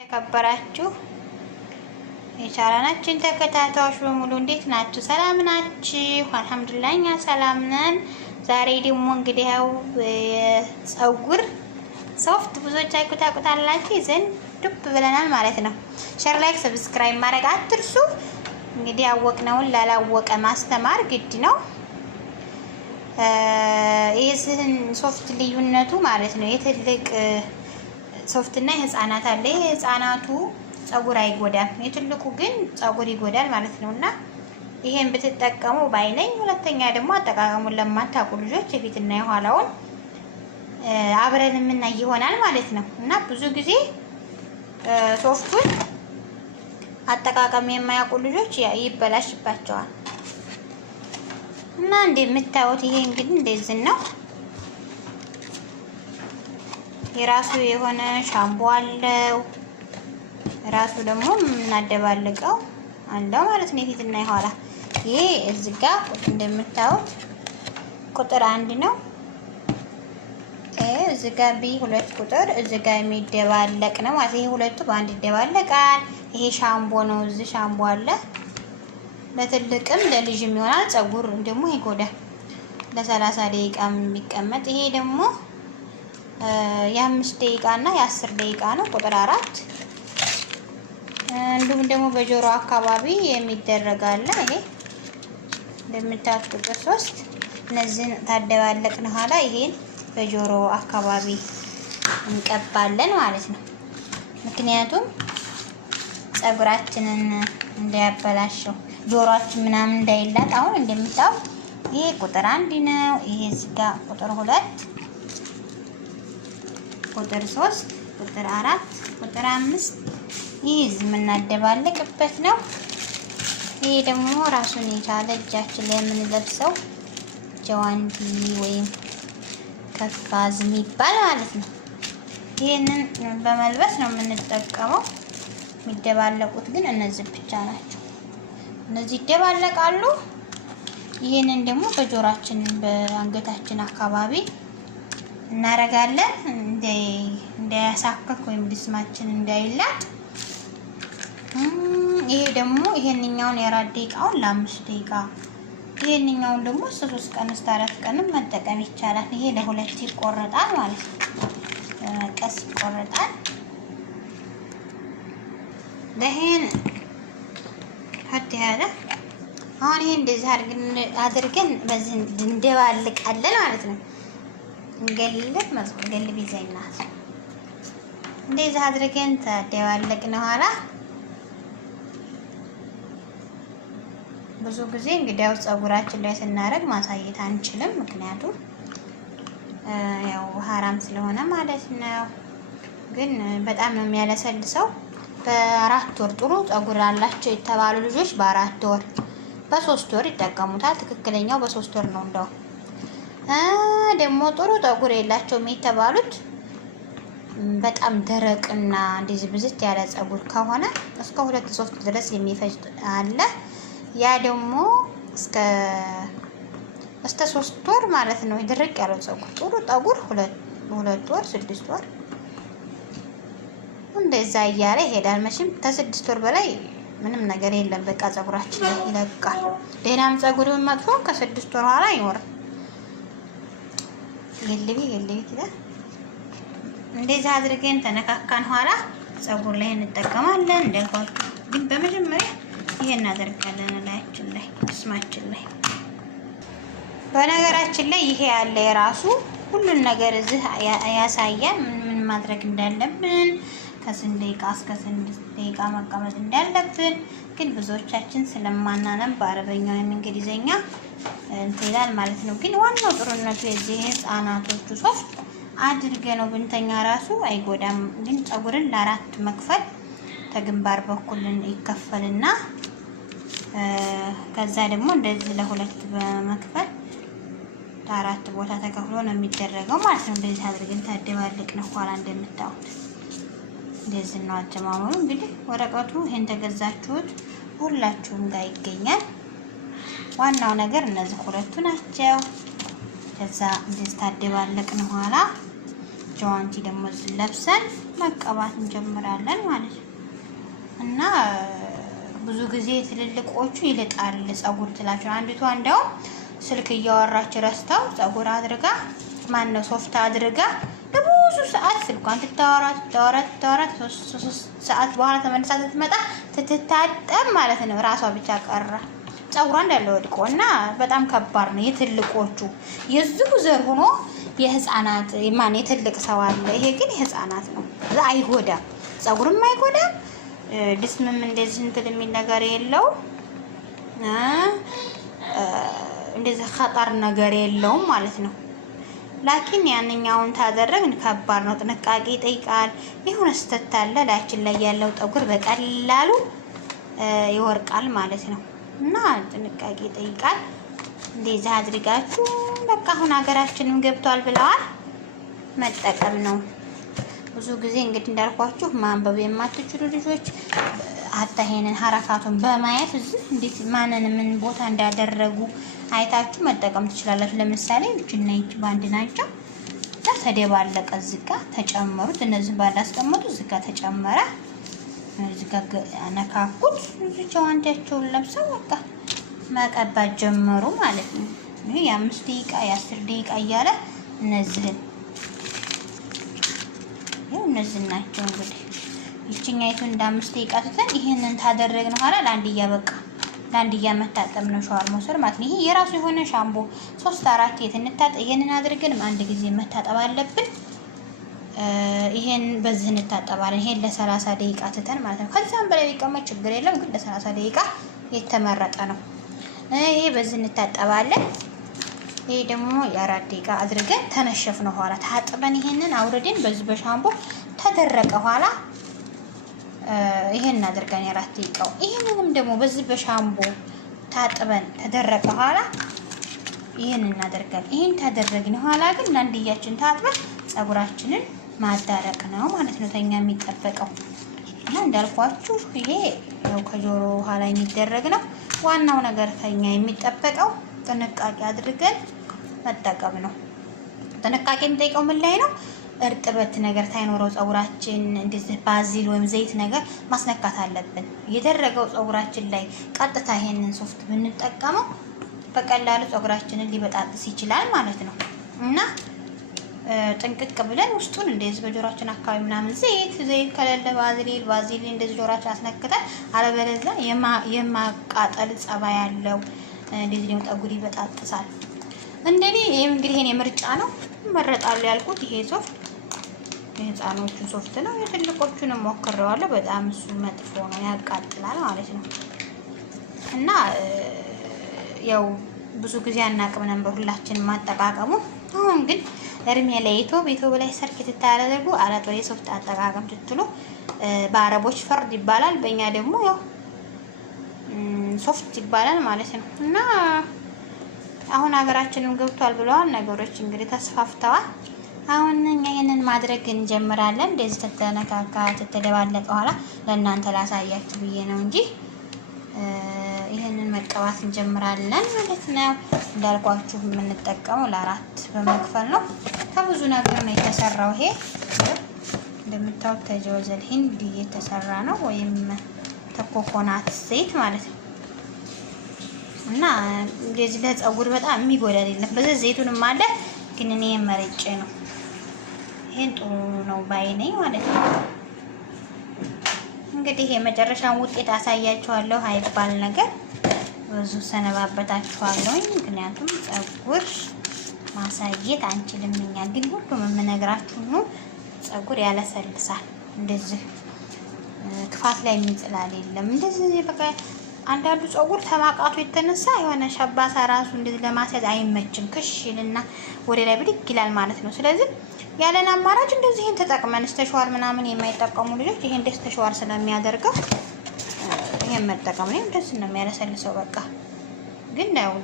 ተከበራችሁ የቻናላችን ተከታታዮች በሙሉ እንዴት ናችሁ? ሰላም ናችሁ? አልሐምዱሊላህ እኛ ሰላም ነን። ዛሬ ደግሞ እንግዲህ ያው ፀጉር ሶፍት ብዙዎች አይቁታቁታላችሁ ይዘን ዱብ ብለናል ማለት ነው። ሼር፣ ላይክ፣ ሰብስክራይብ ማድረግ አትርሱ። እንግዲህ ያወቅነውን ላላወቀ ማስተማር ግድ ነው። ይህን ሶፍት ልዩነቱ ማለት ነው የትልቅ ሶፍት እና የህፃናት አለ። የህፃናቱ ፀጉር አይጎዳም፣ የትልቁ ግን ፀጉር ይጎዳል ማለት ነው። እና ይሄን ብትጠቀሙ ባይነኝ። ሁለተኛ ደግሞ አጠቃቀሙን ለማታውቁ ልጆች የፊትና የኋላውን አብረን የምናይ ይሆናል ማለት ነው። እና ብዙ ጊዜ ሶፍቱን አጠቃቀም የማያውቁ ልጆች ይበላሽባቸዋል። እና እንደምታዩት ይሄ እንግዲህ እንደዚህ ነው። የራሱ የሆነ ሻምፖ አለው። ራሱ ደግሞ የምናደባልቀው አለው ማለት ነው የፊትና የኋላ። ይሄ እዚህ ጋር እንደምታዩት ቁጥር 1 ነው። እዚህ ጋር ቢ2 ቁጥር እዚህ ጋር የሚደባለቅ ነው ማለት ይሄ ሁለቱ በአንድ ይደባለቃል። ይሄ ሻምፖ ነው። እዚህ ሻምፖ አለ። ለትልቅም ለልጅም ይሆናል። ፀጉር ደግሞ ይጎዳል። ለ30 ደቂቃ የሚቀመጥ ይሄ ደግሞ የ5 ደቂቃ እና የ10 ደቂቃ ነው። ቁጥር 4 እንዲሁም ደግሞ በጆሮ አካባቢ የሚደረግ አለ። ይሄ እንደምታዩት ቁጥር 3 እነዚህን ታደባለቅን ኋላ ይሄን በጆሮ አካባቢ እንቀባለን ማለት ነው። ምክንያቱም ፀጉራችንን እንዳያበላሸው ጆሮአችን ምናምን እንዳይላጥ። አሁን እንደምታዩት ይሄ ቁጥር 1 ነው። ይሄ እዚህ ጋር ቁጥር 2 ቁጥር 3 ቁጥር 4 ቁጥር 5 ይህ የምናደባለቅበት ነው። ይሄ ደግሞ ራሱን የቻለ እጃችን ላይ የምንለብሰው ጀዋንዲ ወይም ከፋዝ የሚባል ማለት ነው። ይሄንን በመልበስ ነው የምንጠቀመው። የሚደባለቁት ግን እነዚህ ብቻ ናቸው። እነዚህ ይደባለቃሉ። ይሄንን ደግሞ በጆሮአችን በአንገታችን አካባቢ እናረጋለን እንዳያሳክክ ወይም ድስማችን እንዳይላጥ። ይሄ ደግሞ ይሄንኛውን የ4 ደቂቃውን ለ5 ደቂቃ ይሄንኛውን ደግሞ 3 ቀን 4 ቀንም መጠቀም ይቻላል። ይሄ ለሁለት ይቆረጣል ማለት ነው። ቀስ ይቆረጣል። ለሄን ሀድ ያለ አሁን ይሄ እንደዚህ አድርገን በዚህ እንደባልቃለን ማለት ነው። እንገልልት መስሎ ገልብ ይዘይናል። እንደዚህ አድርገን ተደባለቅን ኋላ ብዙ ጊዜ እንግዲህ ያው ፀጉራችን ላይ ስናደርግ ማሳየት አንችልም፣ ምክንያቱም ያው ሐራም ስለሆነ ማለት ነው። ግን በጣም ነው የሚያለሰልሰው። በ4 ወር ጥሩ ፀጉር አላቸው የተባሉ ልጆች በ4 ወር በ3 ወር ይጠቀሙታል። ትክክለኛው በ3 ወር ነው። እንደው ደግሞ ጥሩ ፀጉር የላቸውም የተባሉት በጣም ደረቅና እንደዚህ ብዝት ያለ ፀጉር ከሆነ እስከ 2-3 ድረስ የሚፈጅ አለ። ያ ደግሞ እስከ 3 ወር ማለት ነው። ድርቅ ያለው ፀጉር ጥሩ ፀጉር 2 ወር 6 ወር እንደዛ እያለ ይሄዳል። መቼም ከ6 ወር በላይ ምንም ነገር የለም። በቃ ፀጉራችን ላይ ይለቃል። ደህናም ፀጉር መጥፎ ከ6 ወር በኋላ አይኖርም። ገልቢ ይላል። እንደዛ አድርገን ተነካካን ኋላ ፀጉር ላይ እንጠቀማለን። እንዳልኳችሁ ግን በመጀመሪያ ይሄን እናደርጋለን ላያችን ላይ ስማችን ላይ። በነገራችን ላይ ይሄ ያለ የራሱ ሁሉን ነገር እዚህ ያሳያል። ምን ማድረግ እንዳለብን ከስንት ደቂቃ እስከ ስንት ደቂቃ መቀመጥ እንዳለብን። ግን ብዙዎቻችን ስለማናነብ በአረበኛ ወይም እንግሊዘኛ እንትን ይላል ማለት ነው። ግን ዋናው ጥሩነቱ የዚህ ህፃናቶቹ ሶፍት አድርገ ነው ብንተኛ ራሱ አይጎዳም። ግን ፀጉርን ለ4 መክፈል ተግንባር በኩል ይከፈልና ከዛ ደግሞ እንደዚህ ለ2 በመክፈል ለ4 ቦታ ተከፍሎ ነው የሚደረገው ማለት ነው። እንደዚህ አድርገን ታደባልቅን ኋላ እንደምታዩት እንደዚህ ነው አጀማመሩ። እንግዲህ ወረቀቱ ይሄን ተገዛችሁት ሁላችሁም ጋር ይገኛል። ዋናው ነገር እነዚህ ሁለቱ ናቸው። ከዛ እንደዚህ ታደባለቅን ኋላ ጃዋንቲ ደግሞ ለብሰን መቀባት እንጀምራለን ማለት ነው። እና ብዙ ጊዜ ትልልቆቹ ይልጣል ፀጉር ትላቸው። አንዲቷ እንደው ስልክ እያወራች ረስተው ፀጉር አድርጋ ማነው ሶፍት አድርጋ ለብዙ ሰዓት ስልኳን ትታወራ 3 ሰዓት በኋላ ተመልሳ ስትመጣ ትታጠብ ማለት ነው። ራሷ ብቻ ቀረ ፀጉሯ እንዳለ ወድቆ እና በጣም ከባድ ነው። የትልቆቹ የዚሁ ዘር ሆኖ የህፃናት ማን የትልቅ ሰው አለ። ይሄ ግን የህፃናት ነው። አይጎዳም፣ ፀጉርም አይጎዳም። ድስምም እንደዚህ እንትን የሚል ነገር የለው። እንደዚህ ኸጠር ነገር የለውም ማለት ነው። ላኪን ያንኛውን ታደረግን ከባድ ነው፣ ጥንቃቄ ይጠይቃል። የሆነ ስተት አለ ላያችን ላይ ያለው ፀጉር በቀላሉ ይወርቃል ማለት ነው። እና ጥንቃቄ ይጠይቃል። እንደዚህ አድርጋችሁ በቃ አሁን ሀገራችንም ገብቷል ብለዋል መጠቀም ነው። ብዙ ጊዜ እንግዲህ እንዳልኳችሁ ማንበብ የማትችሉ ልጆች ሀታ ይሄንን ሐረካቱን በማየት እዚህ እንዴት ማንን ምን ቦታ እንዳደረጉ አይታችሁ መጠቀም ትችላላችሁ። ለምሳሌ እጅና እጅ ባንድ ናቸው። ተደባለቀ እዚህ ጋር ተጨመሩት። እነዚህ ባላስቀመጡ እዚህ ጋር ተጨመረ። እዚህ ጋር አነካኩት። እዚህ ጃዋንቲያቸውን ለብሰው በቃ መቀባት ጀመሩ ማለት ነው። ይሄ የ5 ደቂቃ የ10 ደቂቃ እያለ እነዚህን እነዚህ ናቸው እንግዲህ ይችኛይቱ እንደ 5 ደቂቃ ትተን ይሄንን ታደረግን በኋላ ለአንድያ በቃ ለአንድያ መታጠብ ነው፣ ሻወር መውሰድ ማለት ነው። ይሄ የራሱ የሆነ ሻምፖ 3-4 የትንታጠ ይሄንን አድርገን አንድ ጊዜ መታጠብ አለብን። ይሄን በዚህ እንታጠባለን። ይሄን ለ30 ደቂቃ ትተን ማለት ነው። ከዛም በላይ ቢቀመጥ ችግር የለም፣ ግን ለ30 ደቂቃ የተመረጠ ነው። ይሄ በዚህ እንታጠባለን። ይሄ ደግሞ የ4 ደቂቃ አድርገን ተነሸፍነው ኋላ ታጥበን ይሄንን አውርደን በዚህ በሻምፖ ተደረቀ ኋላ ይሄን አድርገን የ4 ደቂቃው ይሄንንም ደግሞ በዚህ በሻምፖ ታጥበን ተደረቀ ኋላ ይሄን እናደርጋለን። ይሄን ታደረግን ኋላ ግን ለአንድያችን ታጥበን ፀጉራችንን ማዳረቅ ነው ማለት ነው ተኛ የሚጠበቀው። እና እንዳልኳችሁ ይሄ ያው ከጆሮ ኋላ የሚደረግ ነው። ዋናው ነገር ከኛ የሚጠበቀው ጥንቃቄ አድርገን መጠቀም ነው። ጥንቃቄ የሚጠይቀው ምን ላይ ነው? እርጥበት ነገር ሳይኖረው ፀጉራችን እንደዚህ ባዚል ወይም ዘይት ነገር ማስነካት አለብን። የደረገው ፀጉራችን ላይ ቀጥታ ይሄንን ሶፍት ብንጠቀመው በቀላሉ ፀጉራችንን ሊበጣጥስ ይችላል ማለት ነው። እና ጥንቅቅ ብለን ውስጡን እንደዚህ በጆሮአችን አካባቢ ምናምን ዘይት ከሌለ ባዚል እንደዚህ ጆሮአችን አስነክተን አለበለዚያ የማቃጠል ጸባይ ያለው እንደዚህ ደግሞ ፀጉር ይበጣጥሳል። እንደኔ ይሄም እንግዲህ የኔ ምርጫ ነው። መረጣሉ ያልኩት ይሄ ሶፍት የህፃኖቹ ሶፍት ነው። የትልቆቹን ሞክሬዋለሁ። በጣም እሱ መጥፎ ነው፣ ያቃጥላል ማለት ነው። እና ያው ብዙ ጊዜ አናቅም ነበር ሁላችንም ማጠቃቀሙ። አሁን ግን እርሜ ላይ ዩቲዩብ ላይ ሰርች ትታደርጉ አላት ወይ ሶፍት አጠቃቀም ትትሉ በአረቦች ፈርድ ይባላል፣ በእኛ ደግሞ ያው ሶፍት ይባላል ማለት ነው። እና አሁን ሀገራችንም ገብቷል ብለዋል ነገሮች እንግዲህ ተስፋፍተዋል። አሁን እኛ ይሄንን ማድረግ እንጀምራለን። እንደዚህ ተተነካካ ተተደባለቀ ኋላ ለእናንተ ላሳያችሁ ብዬ ነው እንጂ ይሄንን መቀባት እንጀምራለን ማለት ነው። እንዳልኳችሁ የምንጠቀመው ለ4 በመክፈል ነው። ከብዙ ነገር ነው የተሰራው። ይሄ እንደምታውቁት ተጀወዘል ሂንድ የተሰራ ነው ወይም ተኮኮናት ዘይት ማለት ነው። እና እንደዚህ ለፀጉር በጣም የሚጎዳ አይደለም። በዚህ ዘይቱንም አለ ግን እኔ መርጬ ነው። ይሄን ጥሩ ነው ባይ ነኝ ማለት ነው። እንግዲህ የመጨረሻውን ውጤት አሳያችኋለሁ። አይባል ነገር ብዙ ሰነባበታችኋለሁ። ምክንያቱም ፀጉር ማሳየት አንችልም እኛ፣ ግን ሁሉም የምነግራችሁ ነው። ፀጉር ያለሰልሳል። እንደዚህ ክፋት ላይ የሚጥላል የለም። እንደዚህ በቃ አንዳንዱ ፀጉር ተማቃቱ የተነሳ የሆነ ሸባሳ ራሱ እንደዚህ ለማስያዝ አይመችም። ክሽ ይልና ወደ ላይ ብድግ ይላል ማለት ነው። ስለዚህ ያለን አማራጭ እንደዚህ ይሄን ተጠቅመን ስተሽዋር ምናምን የማይጠቀሙ ልጆች ይሄን ደስ ተሽዋር ስለሚያደርገው ይሄን መጠቀም ነው። እንደዚህ ነው የሚያለሰልሰው። በቃ ግን ያው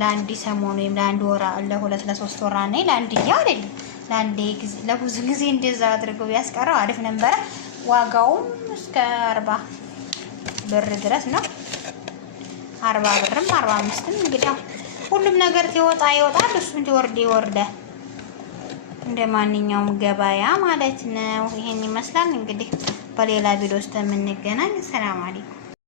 ለአንድ ሰሞን ወይም ለአንድ ወራ ለ2 ለ3 ወራ ነው ለአንድያ አይደለም። ለአንድ ጊዜ ለብዙ ጊዜ እንደዛ አድርገው ቢያስቀረው አሪፍ ነበረ። ዋጋውም እስከ 40 ብር ድረስ ነው። 40 ብርም 45ም እንግዲህ ሁሉም ነገር ሲወጣ ይወጣል፣ እሱም ሲወርድ ይወርዳል። እንደ ማንኛውም ገበያ ማለት ነው። ይሄን ይመስላል እንግዲህ በሌላ ቪዲዮ ውስጥ የምንገናኝ። ሰላም አለይኩም።